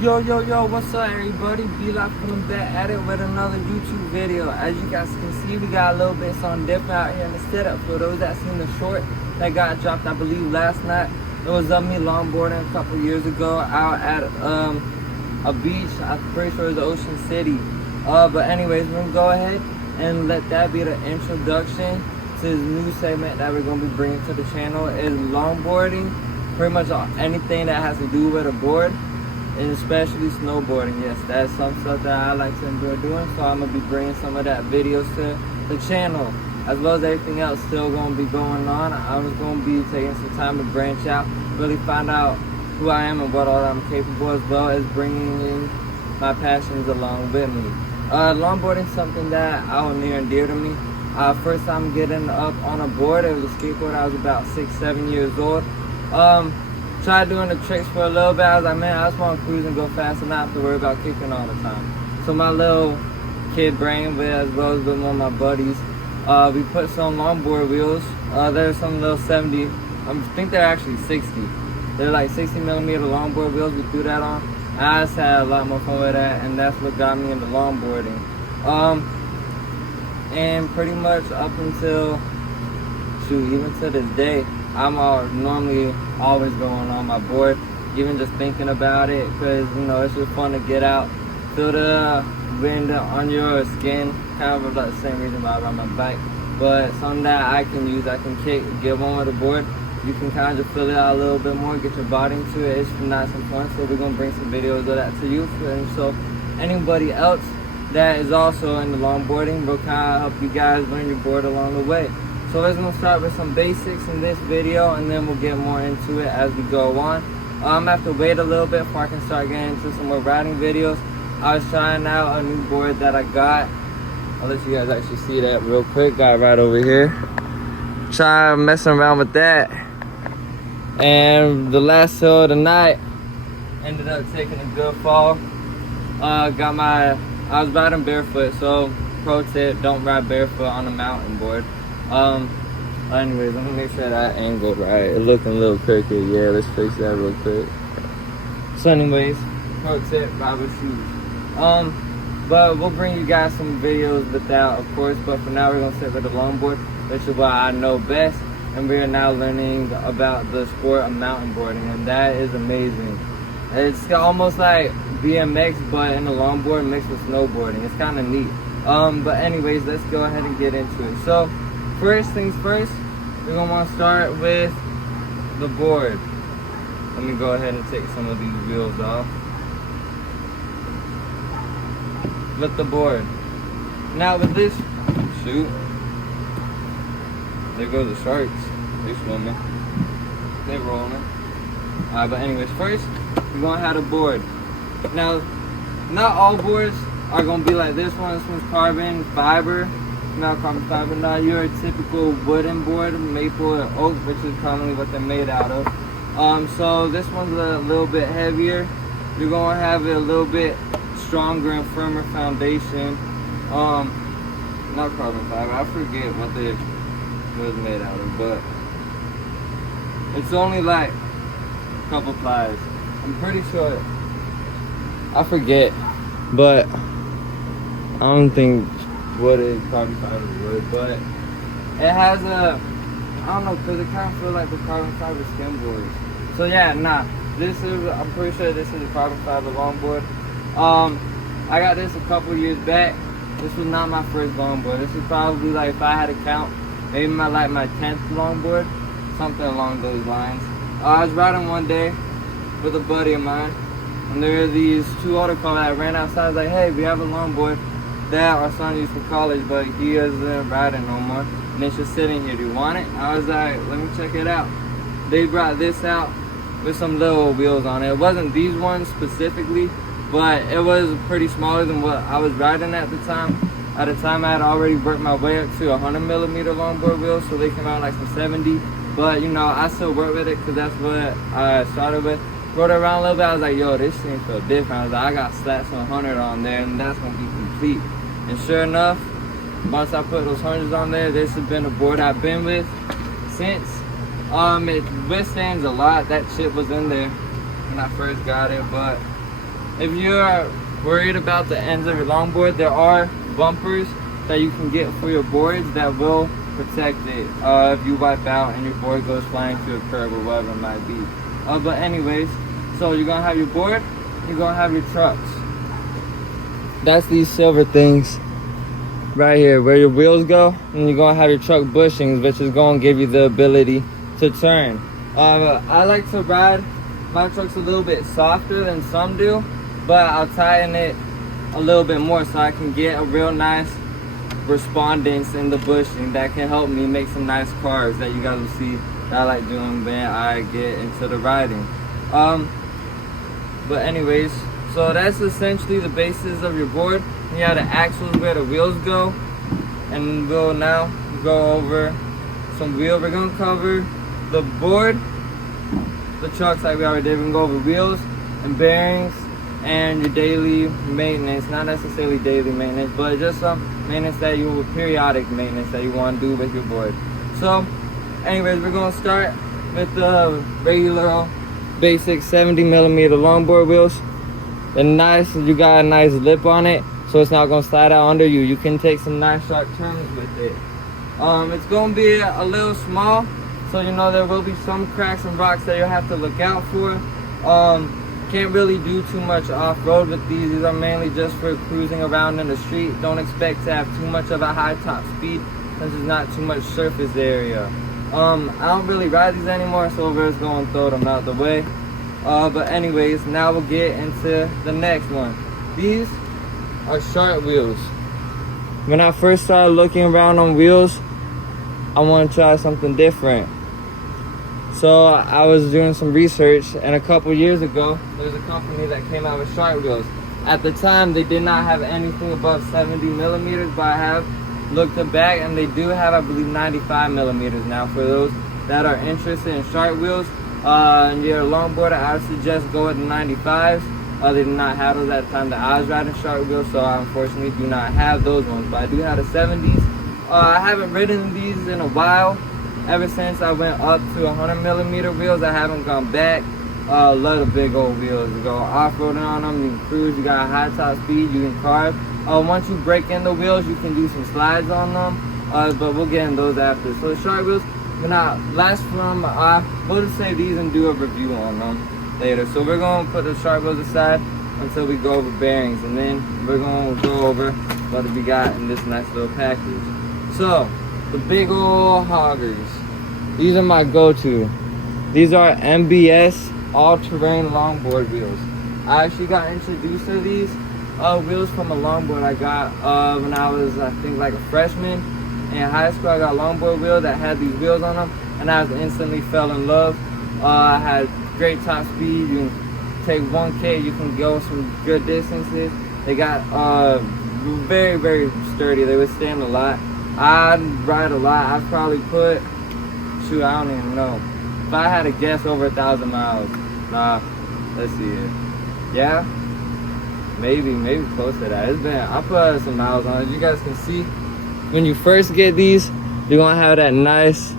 Yo, what's up everybody? B-Lock coming back at it with another YouTube video. As you guys can see, we got a little bit something different out here in the setup. For those that seen the short that got dropped, I believe last night, it was of me longboarding a couple years ago out at a beach. I'm pretty sure it was Ocean City. But anyways, we're gonna go ahead and let that be the introduction to this new segment that we're gonna be bringing to the channel. Is longboarding, pretty much anything that has to do with a board, and especially snowboarding. Yes, that's some stuff that I like to enjoy doing, so I'm gonna be bringing some of that videos to the channel, as well as everything else still gonna be going on. I'm just gonna be taking some time to branch out, really find out who I am and what all I'm capable, as well as bringing in my passions along with me. Longboarding is something that I hold near and dear to me. First time getting up on a board, it was a skateboard. I was about 6-7 years old. Tried doing the tricks for a little bit. I was like, man, I just want to cruise and go fast and not have to worry about kicking all the time. So my little kid brain, as well as with one of my buddies, we put some longboard wheels. There's some little 70, I think they're actually 60. They're like 60mm longboard wheels we threw that on. I just had a lot more fun with that, and that's what got me into longboarding. And pretty much up until, even to this day, I'm normally always going on my board, even just thinking about it, because you know it's just fun to get out, feel the wind on your skin, kind of like the same reason why I ride my bike. But something that I can use, I can kick, get one with a board. You can kind of feel it out a little bit more, get your body into it. It's nice and fun. So we're gonna bring some videos of that to you, and so anybody else that is also into longboarding will kind of help you guys learn your board along the way. So let's gonna start with some basics in this video, and then we'll get more into it as we go on. I'm gonna have to wait a little bit before I can start getting into some more riding videos. I was trying out a new board that I got. I'll let you guys actually see that real quick. Got it right over here. Try messing around with that. And the last hill of the night, ended up taking a good fall. I was riding barefoot, so pro tip, don't ride barefoot on a mountain board. Anyways, let me make sure that angle right. It's looking a little crooked. Yeah, let's fix that real quick. So anyways, pro tip, ride with shoes. But we'll bring you guys some videos with that, of course, but for now we're gonna sit with the longboard, which is what I know best, and we are now learning about the sport of mountain boarding, and that is amazing. It's almost like BMX, but in a longboard mixed with snowboarding. It's kind of neat. But anyways, let's go ahead and get into it. So first things first, we're gonna want to start with the board. Let me go ahead and take some of these wheels off. With the board. Now with this, shoot, there go the sharks. They swimming, they rolling. But anyways, first we're gonna have a board. Now, not all boards are gonna be like this one. This one's carbon fiber. Not carbon fiber. Now your typical wooden board, maple and oak, which is commonly what they're made out of. So this one's a little bit heavier. You're gonna have it a little bit stronger and firmer foundation. Not carbon fiber. I forget what it was made out of, but it's only like a couple plies. I'm pretty sure. I forget, but I don't think wood is carbon fiber wood, but it has a, I don't know, because it kind of feels like the carbon fiber skin boards. So yeah, nah, I'm pretty sure this is a carbon fiber longboard. I got this a couple years back. This was not my first longboard. This was probably, like, if I had to count, maybe my 10th longboard, something along those lines. I was riding one day with a buddy of mine, and there were these two older couples that ran outside. I was like, hey, we have a longboard that our son used for college, but he isn't riding no more, and it's just sitting here. Do you want it? I was like, let me check it out. They brought this out with some little wheels on it. It wasn't these ones specifically, but it was pretty smaller than what I was riding at the time. At the time, I had already worked my way up to 100mm longboard wheels, so they came out like some 70. But you know, I still work with it because that's what I started with. Rode it around a little bit. I was like, yo, this seems so different. I was like, I got slats 100 on there, and that's gonna be complete. And sure enough, once I put those 100s on there, this has been a board I've been with since. It withstands a lot. That shit was in there when I first got it, but if you're worried about the ends of your longboard, there are bumpers that you can get for your boards that will protect it if you wipe out and your board goes flying to a curb or whatever it might be. But anyways, so you're gonna have your board, you're gonna have your trucks. That's these silver things right here where your wheels go, and you're gonna have your truck bushings, which is gonna give you the ability to turn. I like to ride my truck's a little bit softer than some do, but I'll tighten it a little bit more so I can get a real nice respondence in the bushing that can help me make some nice cars that you guys will see that I like doing when I get into the riding. But anyways, so that's essentially the basis of your board. You have the axles where the wheels go, and we'll now go over some wheels. We're gonna cover the board, the trucks like we already did. We can go over wheels and bearings and your daily maintenance. Not necessarily daily maintenance, but just some maintenance that you periodic maintenance that you want to do with your board. So anyways, we're gonna start with the regular basic 70mm longboard wheels. And nice, you got a nice lip on it, so it's not gonna slide out under you. You can take some nice sharp turns with it. It's gonna be a little small, so you know there will be some cracks and rocks that you'll have to look out for. Can't really do too much off-road with these. These are mainly just for cruising around in the street. Don't expect to have too much of a high top speed since there's not too much surface area. I don't really ride these anymore, so we're just gonna throw them out the way. But anyways, now we'll get into the next one. These are shark wheels. When I first started looking around on wheels, I want to try something different. So I was doing some research, and a couple years ago, there's a company that came out with shark wheels. At the time, they did not have anything above 70mm, but I have looked back, and they do have, I believe, 95mm now. For those that are interested in shark wheels, and you're a longboarder, I would suggest go with the 95s. They did not have those at the time that I was riding shark wheels, so I unfortunately do not have those ones, but I do have the 70s. I haven't ridden these in a while. Ever since I went up to 100mm wheels, I haven't gone back. Love the big old wheels. You go off-roading on them, you can cruise, you got a high top speed, you can carve. Once you break in the wheels, you can do some slides on them, but we'll get in those after. So the shark wheels, last from, we'll just save these and do a review on them later. So we're going to put the shark wheels aside until we go over bearings, and then we're going to go over what we got in this nice little package. So the big old hoggers, these are my go-to. These are MBS all-terrain longboard wheels. I actually got introduced to these wheels from a longboard I got when I was, I think, like a freshman in high school. I got a longboard wheel that had these wheels on them, and I instantly fell in love. I had great top speed. You can take 1K, you can go some good distances. They got very, very sturdy. They withstand a lot. I ride a lot. I've probably put, shoot, I don't even know. If I had to guess, over 1,000 miles. Nah, let's see it. Yeah, maybe close to that. It's been, I put some miles on it. As you guys can see, when you first get these, you're gonna have that nice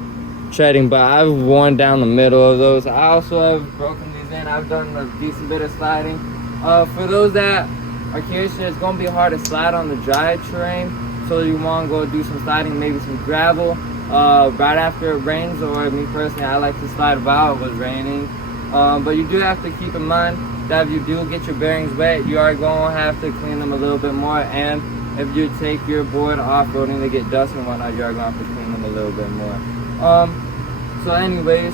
treading, but I've worn down the middle of those. I also have broken these in. I've done a decent bit of sliding. For those that are curious, it's gonna be hard to slide on the dry terrain. So you want to go do some sliding, maybe some gravel, right after it rains, or me personally, I like to slide while it was raining. But you do have to keep in mind that if you do get your bearings wet, you are going to have to clean them a little bit more, and if you take your board off-roading to get dust and whatnot, you are going to have to clean them a little bit more. So anyways,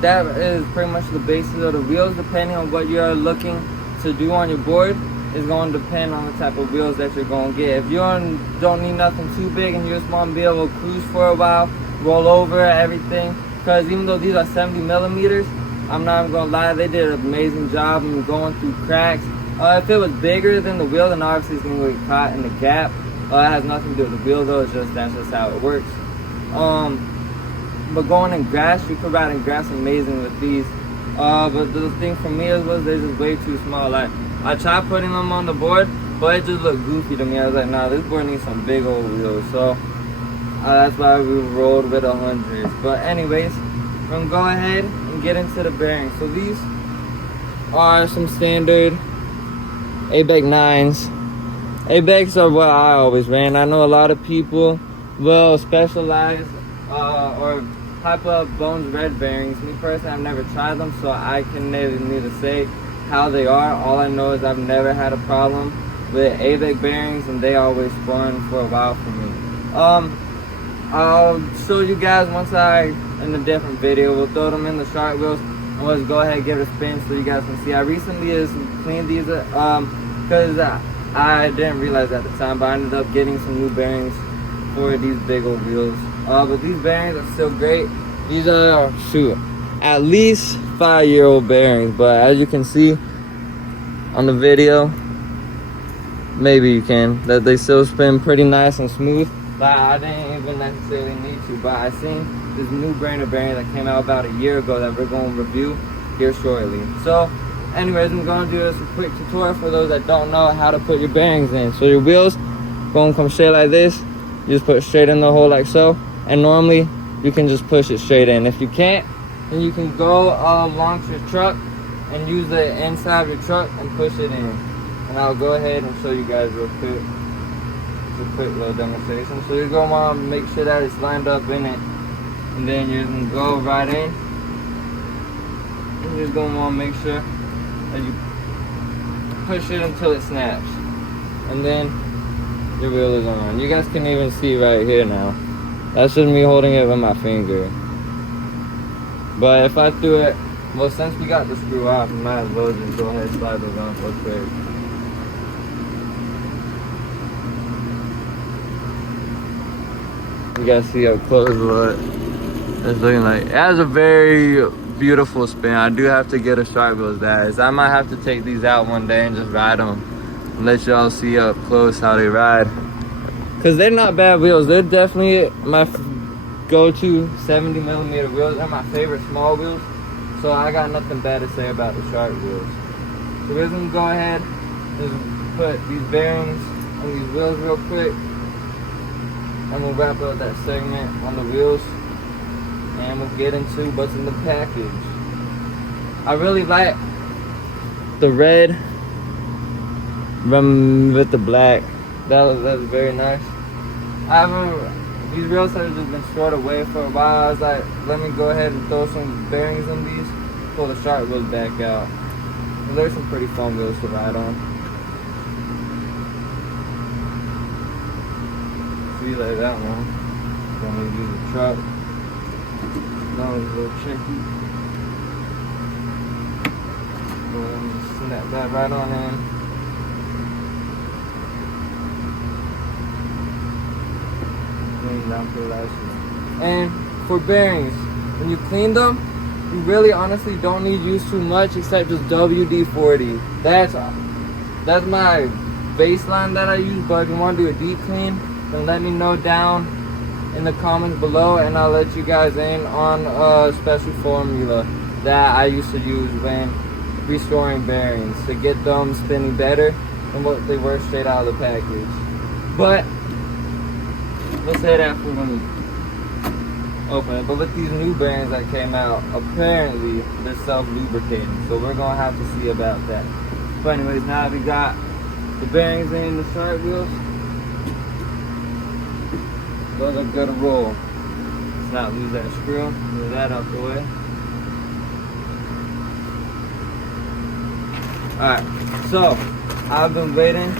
that is pretty much the basis of the wheels. Depending on what you are looking to do on your board, is going to depend on the type of wheels that you're going to get. If you don't need nothing too big and you just want to be able to cruise for a while, roll over everything, because even though these are 70mm, I'm not even going to lie, they did an amazing job in going through cracks. If it was bigger than the wheel, then obviously it's going to get caught in the gap. It has nothing to do with the wheel though, that's just how it works. But going in grass, you could ride in grass amazing with these. But the thing for me was they're just way too small. Like, I tried putting them on the board, but it just looked goofy to me. I was like, nah, this board needs some big old wheels. So that's why we rolled with 100s. But anyways, we're gonna go ahead and get into the bearings. So these are some standard ABEC 9s. ABECs are what I always ran. I know a lot of people will specialize or type of bones red bearings. Me personally, I've never tried them, so I can neither say how they are. All I know is I've never had a problem with ABEC bearings, and they always spun for a while for me. I'll show you guys once in a different video. We'll throw them in the shark wheels and let's go ahead and give it a spin so you guys can see. I recently just cleaned these because I didn't realize at the time, but I ended up getting some new bearings for these big old wheels. But these bearings are still great. These are, at least 5-year-old bearings, but as you can see on the video, maybe you can, that they still spin pretty nice and smooth. But I didn't even necessarily need to. But I seen this new brand of bearing that came out about a year ago that we're going to review here shortly. So anyways, I'm going to do this a quick tutorial for those that don't know how to put your bearings in. So your wheels going to come straight like this. You just put it straight in the hole like so. And normally you can just push it straight in. If you can't, then you can go launch your truck and use the inside of your truck and push it in. And I'll go ahead and show you guys real quick. A quick little demonstration. So you're going to want to make sure that it's lined up in it, and then you're going to go right in, and you're going to want to make sure that you push it until it snaps, and then your wheel is on. You guys can even see right here now, that's just me holding it with my finger. But if I threw it, well, since we got the screw off, we might as well just go ahead and slide those on real quick. You guys see up close what it's looking like. It has a very beautiful spin. I do have to get a shark wheels, guys. I might have to take these out one day and just ride them and let y'all see up close how they ride. Cause they're not bad wheels. They're definitely my go-to 70mm wheels. They're my favorite small wheels. So I got nothing bad to say about the shark wheels. So we're gonna go ahead and just put these bearings on these wheels real quick. And we'll wrap up that segment on the wheels, and we'll get into what's in the package. I really like the red with the black. That's very nice. These wheels have just been stored away for a while. I was like, let me go ahead and throw some bearings in these, pull the shark wheels back out. And there's some pretty fun wheels to ride on. Like that one. Gonna use the truck. That was a little tricky. Go ahead and just snap that right on in. Clean down for license. And for bearings, when you clean them, you really honestly don't need to use too much except just WD-40. That's my baseline that I use, but if you want to do a deep clean, then let me know down in the comments below, and I'll let you guys in on a special formula that I used to use when restoring bearings to get them spinning better than what they were straight out of the package. But we'll say that for when we open it. But with these new bearings that came out, apparently they're self-lubricating, so we're gonna have to see about that. But anyways, now we got the bearings in the shark wheels. Those are good to roll. Let's not lose that screw. Move that out the way. Alright, so I've been waiting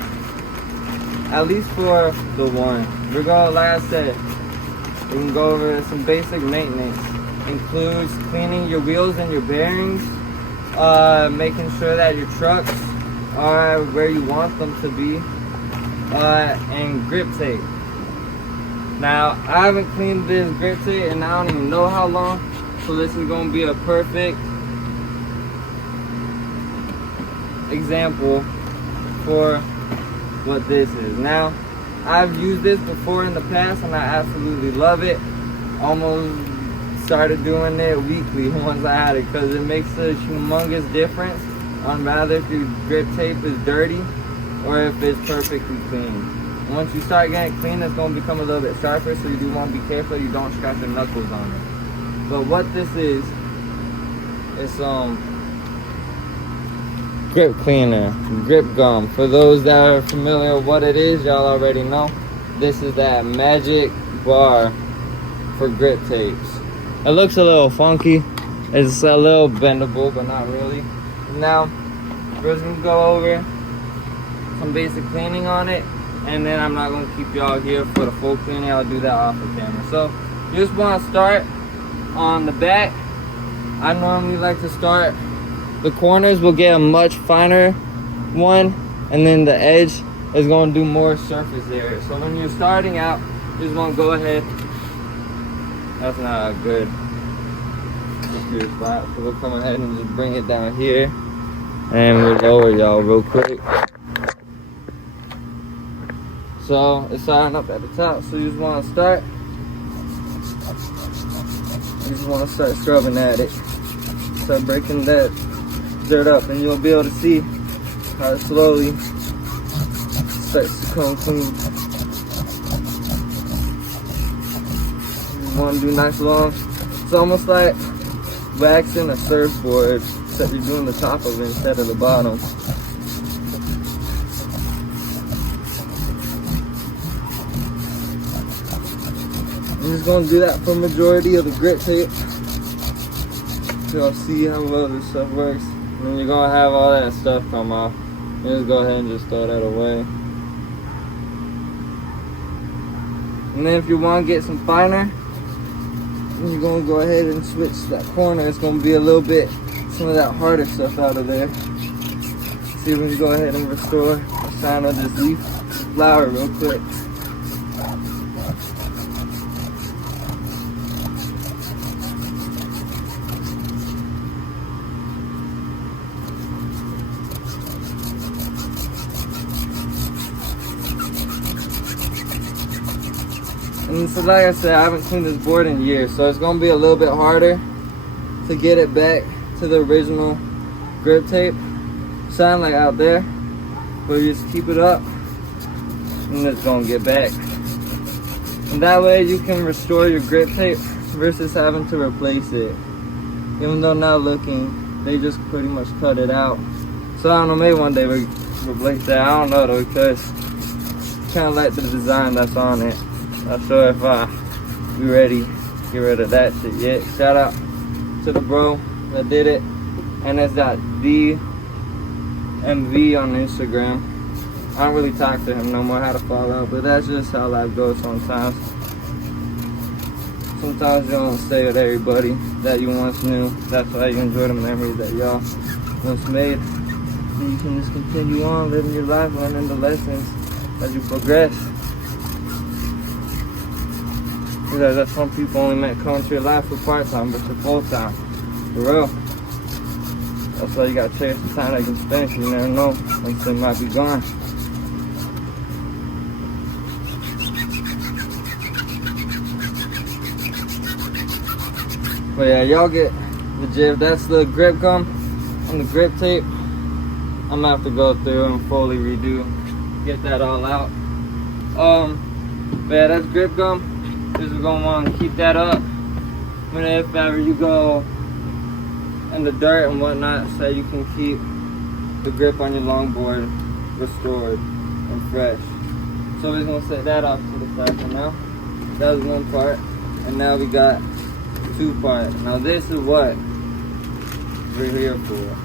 at least for the one. We're going, like I said, we can go over some basic maintenance. Includes cleaning your wheels and your bearings, making sure that your trucks are where you want them to be, and grip tape. Now, I haven't cleaned this grip tape and I don't even know how long, so this is going to be a perfect example for what this is. Now, I've used this before in the past and I absolutely love it. Almost started doing it weekly once I had it, because it makes a humongous difference on rather if your grip tape is dirty or if it's perfectly clean. Once you start getting it clean, it's going to become a little bit sharper, so you do want to be careful you don't scratch your knuckles on it. But what this is grip cleaner, grip gum. For those that are familiar with what it is, y'all already know. This is that magic bar for grip tapes. It looks a little funky. It's a little bendable, but not really. Now, we're just gonna go over some basic cleaning on it, and then I'm not gonna keep y'all here for the full cleaning. I'll do that off the camera. So, you just wanna start on the back. I normally like to start, the corners will get a much finer one, and then the edge is gonna do more surface area. So when you're starting out, you just wanna go ahead. That's not a good spot. So we'll come ahead and just bring it down here, and we'll lower y'all real quick. So it's starting up at the top. So you just want to start. You just want to start scrubbing at it. Start breaking that dirt up, and you'll be able to see how it slowly starts to come clean. You want to do nice long. It's almost like waxing a surfboard, except you're doing the top of it instead of the bottom. I'm just going to do that for majority of the grip tape. So I'll see how well this stuff works. And then you're going to have all that stuff come off. You just go ahead and just throw that away. And then if you want to get some finer, you're going to go ahead and switch that corner. It's going to be a little bit, some of that harder stuff out of there. See if we can go ahead and restore the shine of this leaf flower real quick. And so like I said, I haven't cleaned this board in years, so it's going to be a little bit harder to get it back to the original grip tape shine like out there. But you just keep it up and it's going to get back. And that way you can restore your grip tape versus having to replace it. Even though now looking, they just pretty much cut it out. So I don't know, maybe one day we replace that. I don't know though, because kind of like the design that's on it. Not sure if we ready to get rid of that shit yet. Shout out to the bro that did it, and it's that DMV on Instagram. I don't really talk to him no more, how to follow up, but that's just how life goes sometimes. Sometimes you don't stay with everybody that you once knew. That's why you enjoy the memories that y'all once made. And you can just continue on living your life, learning the lessons as you progress. Because that's some people only meant come to your life for part-time, but for full-time. For real. That's why you gotta cherish the time that you can spend, 'cause you never know when they might be gone. But yeah, y'all get the gist. That's the grip gum and the grip tape. I'm gonna have to go through and fully redo, get that all out. But yeah, that's grip gum. Because we're gonna want to keep that up if ever you go in the dirt and whatnot, so you can keep the grip on your longboard restored and fresh. So we're gonna set that off to the side for now. That was one part, and now we got two parts. Now this is what we're here for.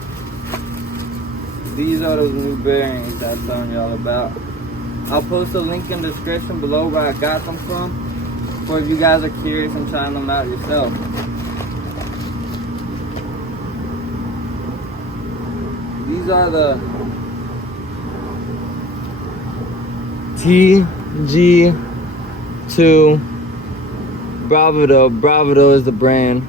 These are those new bearings that I'm telling y'all about. I'll post a link in the description below where I got them from. Or if you guys are curious and trying them out yourself. These are the TG2 Bravado. Bravado is the brand.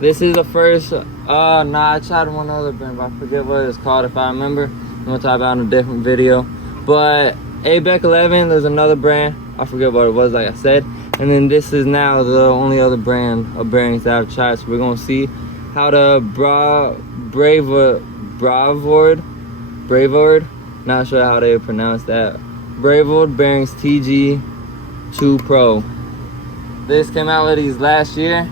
This is the first, I tried one other brand, but I forget what it's called. If I remember, I'm gonna talk about it in a different video. But ABEC 11, there's another brand. I forget what it was, like I said. And then this is now the only other brand of bearings that I've tried. So we're gonna see how the Bravord, not sure how they pronounce that. Bravord bearings TG2 Pro. This came out with these last year.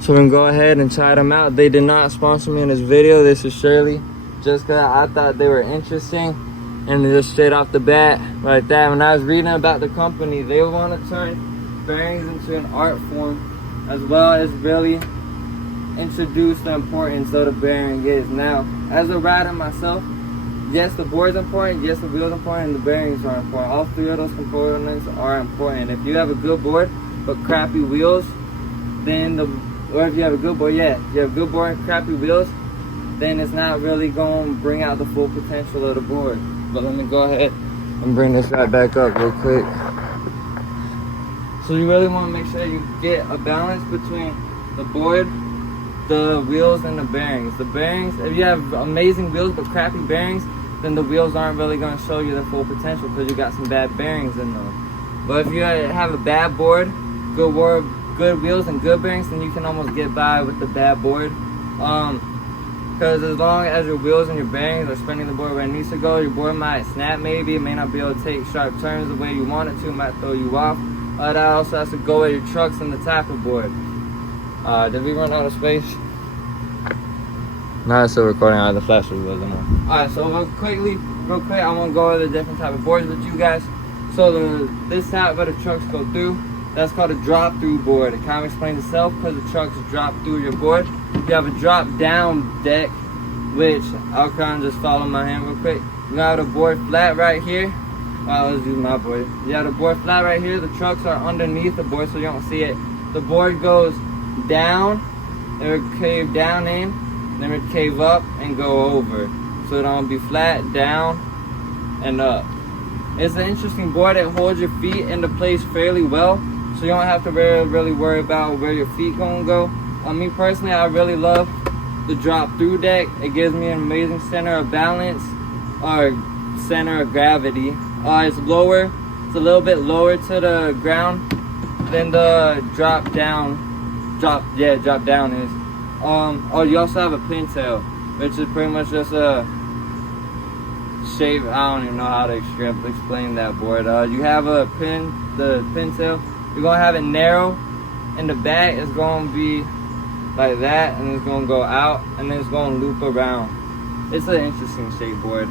So we're gonna go ahead and try them out. They did not sponsor me in this video. This is Shirley. just because I thought they were interesting, and just straight off the bat like that. When I was reading about the company, they want to turn bearings into an art form, as well as really introduce the importance of the bearing is. Now, as a rider myself, yes, the board's important, yes, the wheel's important, and the bearings are important. All three of those components are important. If you have a good board but crappy wheels, then or if you have a good board, yeah, if you have a good board and crappy wheels, then it's not really going to bring out the full potential of the board. But let me go ahead and bring this right back up real quick. So you really want to make sure you get a balance between the board, the wheels, and the bearings. The bearings, if you have amazing wheels but crappy bearings, then the wheels aren't really going to show you their full potential because you got some bad bearings in them. But if you have a bad board, good wheels, and good bearings, then you can almost get by with the bad board. Because as long as your wheels and your bearings are spinning the board where it needs to go, your board might snap maybe, it may not be able to take sharp turns the way you want it to, it might throw you off. That also has to go with your trucks and the type of board. Did we run out of space? No, it's still recording. The flash was on. Alright, so real quick, I want to go over the different type of boards with you guys. So this type where the trucks go through, that's called a drop-through board. It kind of explains itself because the trucks drop through your board. You have a drop-down deck, which I'll kind of just follow my hand real quick. You have the board flat right here. Let's use my board. You have the board flat right here. The trucks are underneath the board so you don't see it. The board goes down, it would cave down in, then it would cave up and go over. So it don't be flat, down, and up. It's an interesting board that holds your feet into place fairly well, so you don't have to really worry about where your feet gonna go. Me personally, I really love the drop-through deck. It gives me an amazing center of balance, or center of gravity. It's lower, it's a little bit lower to the ground than the drop down is. You also have a pintail, which is pretty much just a shape. I don't even know how to explain that board. You have the pintail. You're gonna have it narrow in the back. It's gonna be like that, and it's gonna go out, and then it's gonna loop around. It's an interesting shape board.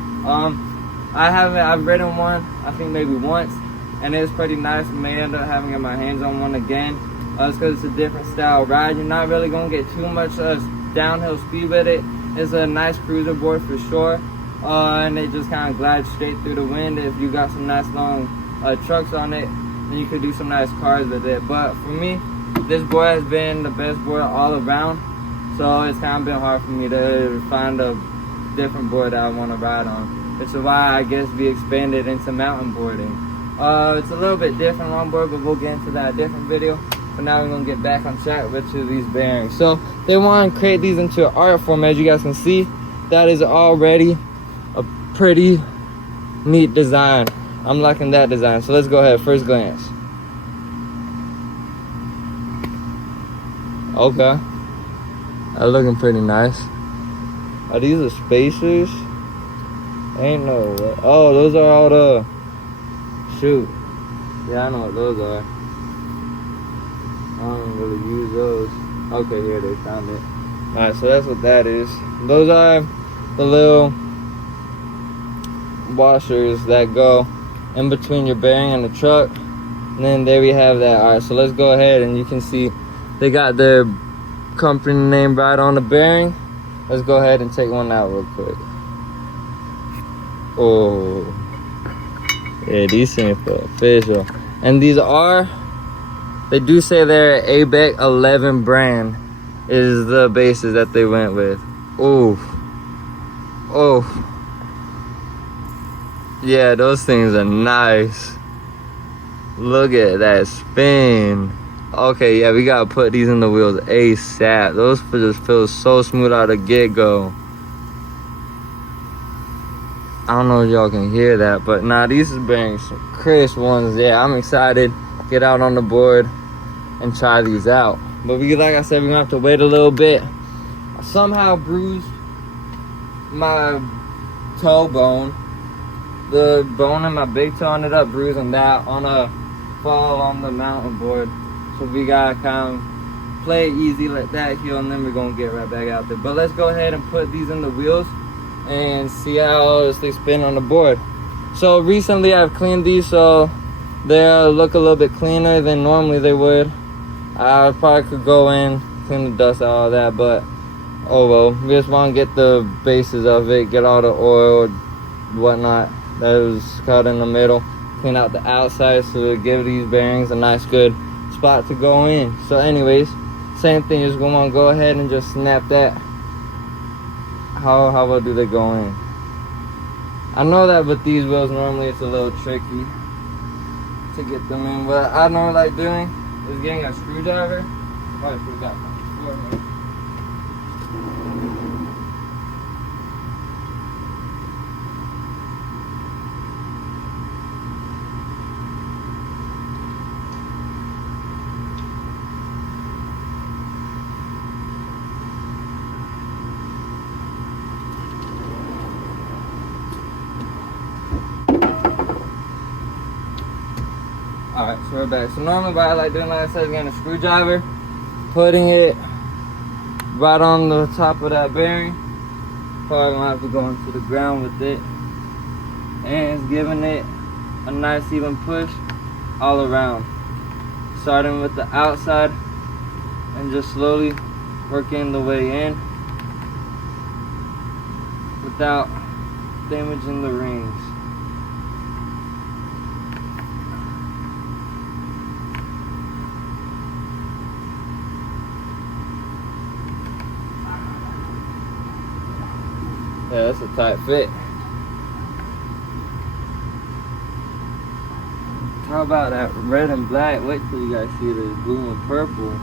I've ridden one, I think maybe once, and it's pretty nice. I may end up having my hands on one again. It's because it's a different style ride. You're not really gonna get too much downhill speed with it. It's a nice cruiser board for sure, and it just kind of glides straight through the wind. If you got some nice long trucks on it, then you could do some nice cars with it. But for me, this board has been the best board all around, so it's kind of been hard for me to find a different board that I want to ride on, which is why I guess we expanded into mountain boarding. It's a little bit different longboard, but we'll get into that in a different video. For now, we're gonna get back on track with these bearings. So they want to create these into an art form. As you guys can see, that is already a pretty neat design. I'm liking that design. So let's go ahead, first glance. Okay, that's looking pretty nice. Are these the spacers? Ain't no way. Oh, those are all the, shoot. Yeah, I know what those are. I don't really use those. Okay, here they found it. Alright, so that's what that is. Those are the little washers that go in between your bearing and the truck. And then there we have that. Alright, so let's go ahead, and you can see they got their company name right on the bearing. Let's go ahead and take one out real quick. Oh, yeah, these seem official. And these are, they do say they're ABEC 11 brand is the bases that they went with. Oh, yeah, those things are nice. Look at that spin. Okay, yeah, we gotta put these in the wheels ASAP. Those just feel so smooth out of the get-go. I don't know if y'all can hear that, but nah, these is bearing some crisp ones. Yeah, I'm excited. Get out on the board and try these out. But like I said, we're gonna have to wait a little bit. I somehow bruised my toe bone. The bone in my big toe ended up bruising that on a fall on the mountain board. So we gotta kind of play it easy, let that heal, and then we're gonna get right back out there. But let's go ahead and put these in the wheels and see how they spin on the board. So recently I've cleaned these so they look a little bit cleaner than normally they would. I probably could go in, clean the dust out, all that, but oh well. We just want to get the bases of it, get all the oil, whatnot that was caught in the middle, clean out the outside so to give these bearings a nice good spot to go in. So anyways, same thing, just want to go ahead and just snap that. How well do they go in? I know that with these wheels normally it's a little tricky to get them in. What I normally like doing is getting a screwdriver. Probably put that on the floor here. Alright, so we're back. So normally what I like doing, like I said, is getting a screwdriver, putting it right on the top of that bearing. Probably gonna have to go into the ground with it. And it's giving it a nice even push all around. Starting with the outside and just slowly working the way in without damaging the rings. Yeah, that's a tight fit. How about that red and black? Wait till you guys see the blue and purple.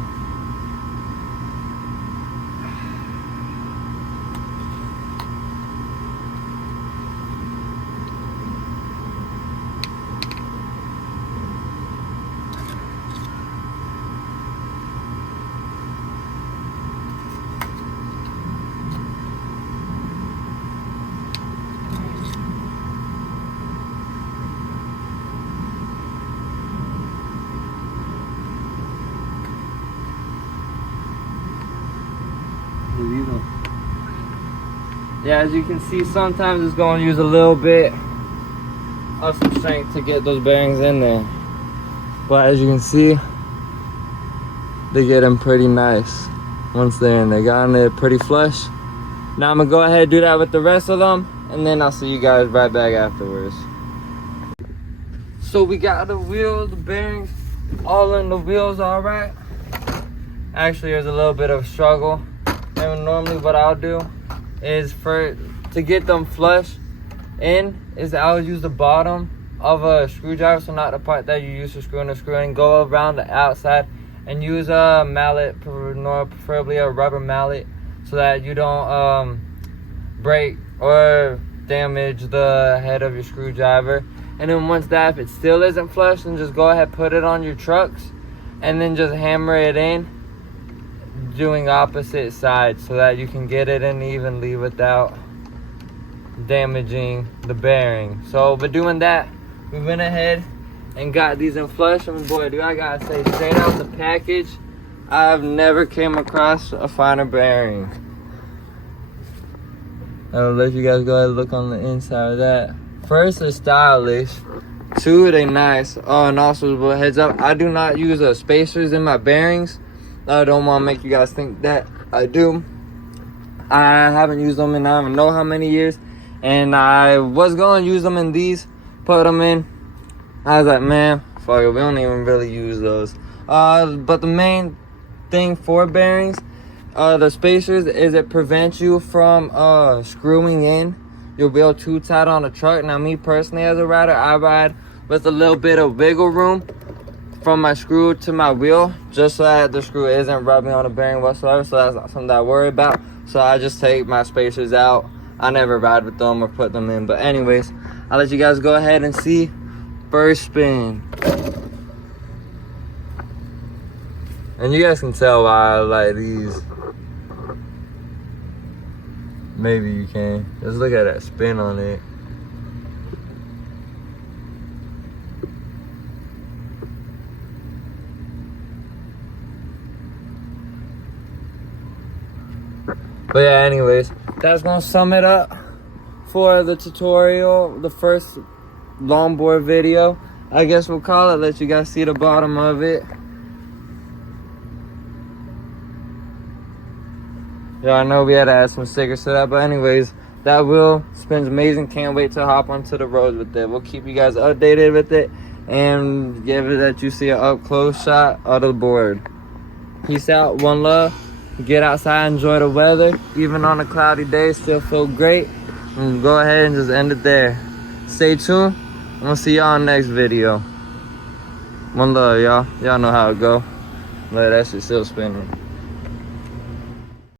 Yeah, as you can see, sometimes it's going to use a little bit of some strength to get those bearings in there. But as you can see, they get them pretty nice once they're in. They got in there pretty flush. Now I'm going to go ahead and do that with the rest of them, and then I'll see you guys right back afterwards. So we got the wheels, the bearings, all in the wheels all right. Actually, there's a little bit of struggle. And normally what I'll do is to get them flush in is I'll use the bottom of a screwdriver, so not the part that you use to screw in the screw, and go around the outside and use a mallet, preferably a rubber mallet, so that you don't break or damage the head of your screwdriver. And then once that, if it still isn't flush, then just go ahead, put it on your trucks and then just hammer it in, doing opposite sides so that you can get it in evenly without damaging the bearing. So by doing that, we went ahead and got these in flush, and boy, do I gotta say, straight out the package, I've never came across a finer bearing. I'll let you guys go ahead and look on the inside of that. First, they're stylish. Two, they nice. Oh, and also, heads up, I do not use spacers in my bearings. I don't want to make you guys think that I do. I haven't used them in I don't know how many years, and I was going to use them in these, put them in. I was like, man, fuck it, we don't even really use those. But the main thing for bearings, the spacers, is it prevents you from screwing in your wheel too tight on the truck. Now, me personally as a rider, I ride with a little bit of wiggle room from my screw to my wheel, just so that the screw isn't rubbing on the bearing whatsoever. So that's not something I worry about. So I just take my spacers out. I never ride with them or put them in. But anyways, I'll let you guys go ahead and see first spin. And you guys can tell why I like these. Maybe you can. Just look at that spin on it. But yeah, anyways, that's gonna sum it up for the tutorial, the first longboard video, I guess we'll call it. Let you guys see the bottom of it. Yeah, I know we had to add some stickers to that, but anyways, that wheel spins amazing. Can't wait to hop onto the road with it. We'll keep you guys updated with it and give it that you see an up close shot of the board. Peace out, one love. Get outside, enjoy the weather. Even on a cloudy day, still feel great. And go ahead and just end it there. Stay tuned. I'm gonna see y'all in the next video. One love, y'all. Y'all know how it go. Let that shit still spinning.